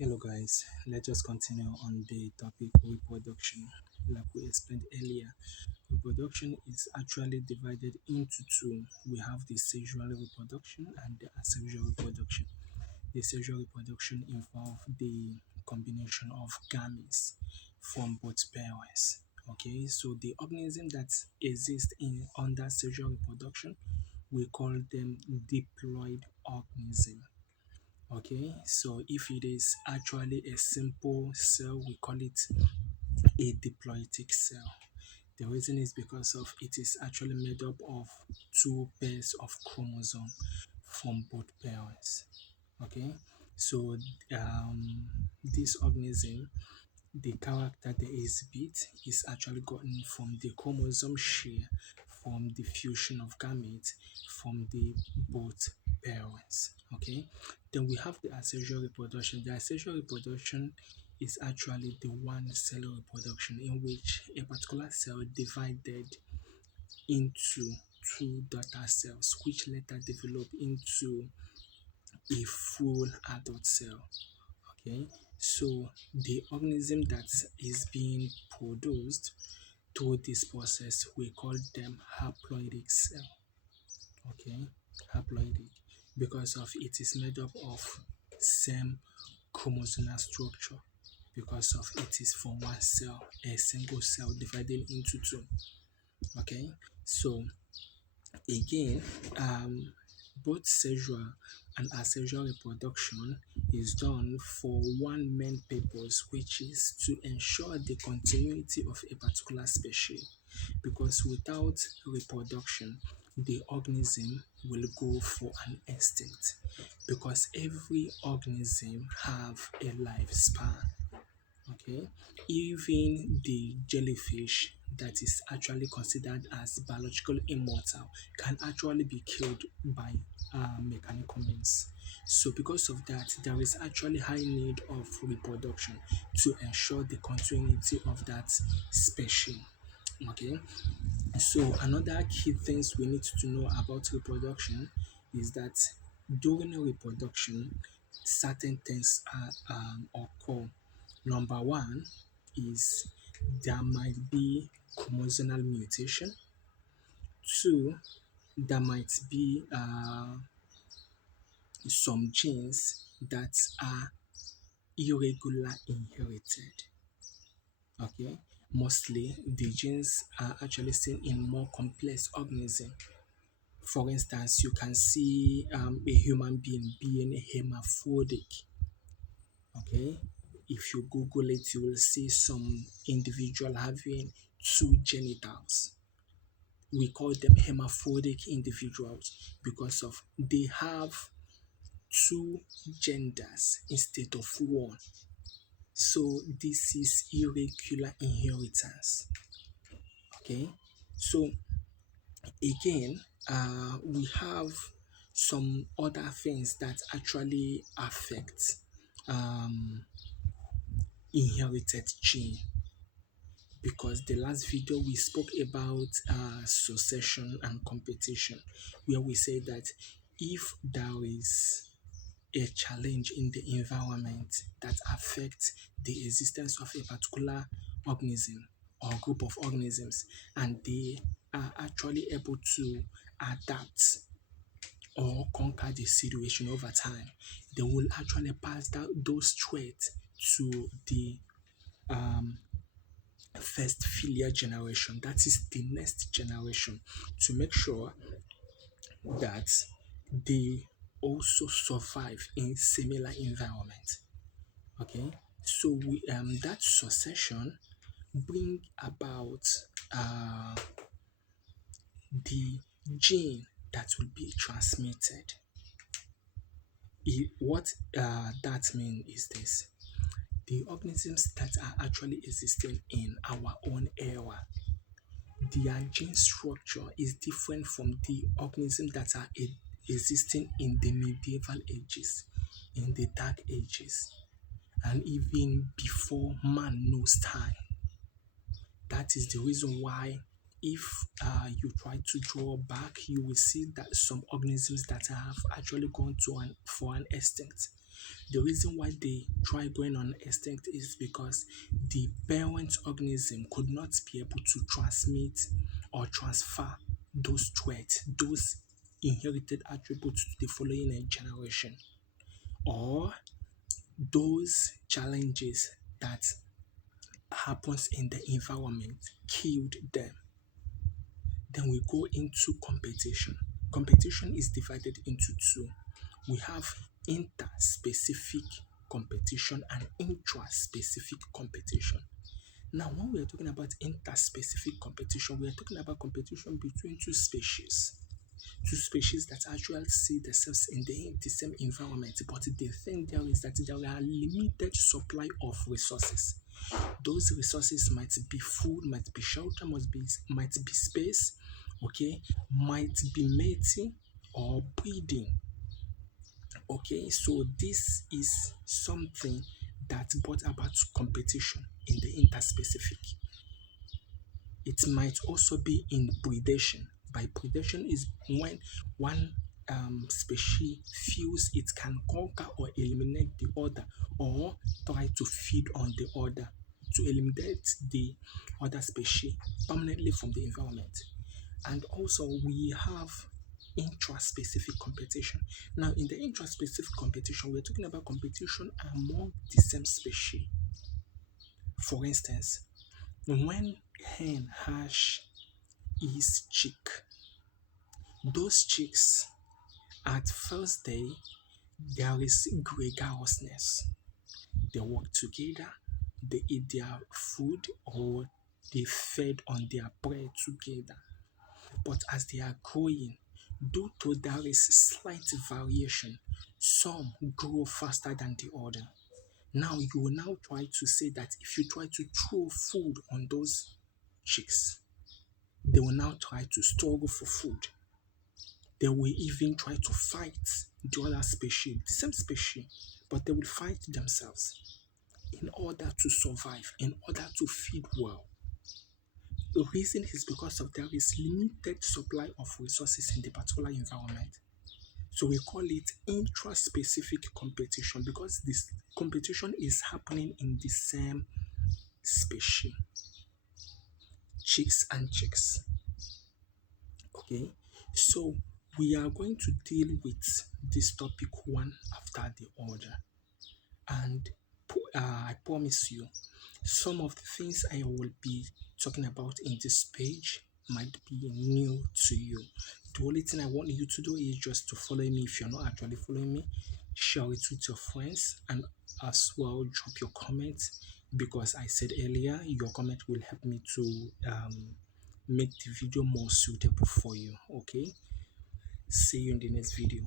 Hello guys, let's just continue on the topic reproduction. Like we explained earlier, reproduction is actually divided into two. We have the sexual reproduction and the asexual reproduction. The sexual reproduction involves the combination of gametes from both parents. Okay, so the organism that exist in under sexual reproduction, we call them diploid organism. Okay, so if it is actually a simple cell, we call it a diploidic cell. The reason is because of it is actually made up of two pairs of chromosome from both parents. Okay, so this organism, the character they exhibit is actually gotten from the chromosome share from the fusion of gametes from the both parents. Okay, then we have the asexual reproduction. The asexual reproduction is actually the one cell reproduction in which a particular cell divided into two daughter cells, which later develop into a full adult cell. Okay, so the organism that is being produced through this process, we call them haploidic cell. Okay, haploidic because of it is made up of same chromosomal structure because of it is from one cell, a single cell divided into two. Okay, so again, both sexual and asexual reproduction is done for one main purpose, which is to ensure the continuity of a particular species. Because without reproduction, the organism will go for an extinct. Because every organism have a lifespan. Okay, even the jellyfish that is actually considered as biological immortal can actually be killed by mechanical means. So because of that, there is actually high need of reproduction to ensure the continuity of that species. Okay, so another key things we need to know about reproduction is that during reproduction, certain things are occur. Number one is there might be chromosomal mutation. Two, there might be some genes that are irregular inherited. Okay, mostly the genes are actually seen in more complex organisms. For instance, you can see a human being being hermaphroditic. Okay, if you Google it, you will see some individual having two genitals. We call them hermaphroditic individuals because of they have two genders instead of one. So this is irregular inheritance. Okay, so again, we have some other things that actually affect um, inherited gene because the last video we spoke about succession and competition where we say that if there is a challenge in the environment that affects the existence of a particular organism or group of organisms and they are actually able to adapt or conquer the situation over time, they will actually pass down those traits to the um, first filial generation, that is the next generation, to make sure that they also survive in similar environment. Okay, so that succession bring about uh, the gene that will be transmitted. What that means is this: the organisms that are actually existing in our own era, their gene structure is different from the organisms that are existing in the medieval ages, in the dark ages, and even before man knows time. That is the reason why if you try to draw back, you will see that some organisms that have actually gone to for an extinct. The reason why they try going on extinct is because the parent organism could not be able to transmit or transfer those traits, those inherited attributes to the following generation, or those challenges that happens in the environment killed them. Then we go into competition. Competition is divided into two. We have inter-specific competition and intra-specific competition. Now, when we are talking about inter-specific competition, we are talking about competition between two species that actually see themselves in the same environment, but the thing there is that there are limited supply of resources. Those resources might be food, might be shelter, might be space, okay, might be mating or breeding. Okay, so this is something that brought about competition in the interspecific. It might also be in predation. By predation is when one species feels it can conquer or eliminate the other, or try to feed on the other to eliminate the other species permanently from the environment. And also we have intraspecific competition. Now, in the intraspecific competition, we're talking about competition among the same species. For instance, when hen hatch its chick, those chicks at first day there is gregariousness. They work together, they eat their food, or they feed on their prey together. But as they are growing, due to there is slight variation, some grow faster than the other. Now you will now try to say that if you try to throw food on those chicks, they will now try to struggle for food. They will even try to fight the other species, the same species, but they will fight themselves in order to survive, in order to feed well. The reason is because of there is limited supply of resources in the particular environment. So we call it intraspecific competition because this competition is happening in the same species, chicks and chicks. Okay, so we are going to deal with this topic one after the other, and I promise you, some of the things I will be talking about in this page might be new to you. The only thing I want you to do is just to follow me. If you're not actually following me, share it with your friends, and as well drop your comments, because I said earlier your comment will help me to make the video more suitable for you. Okay, see you in the next video.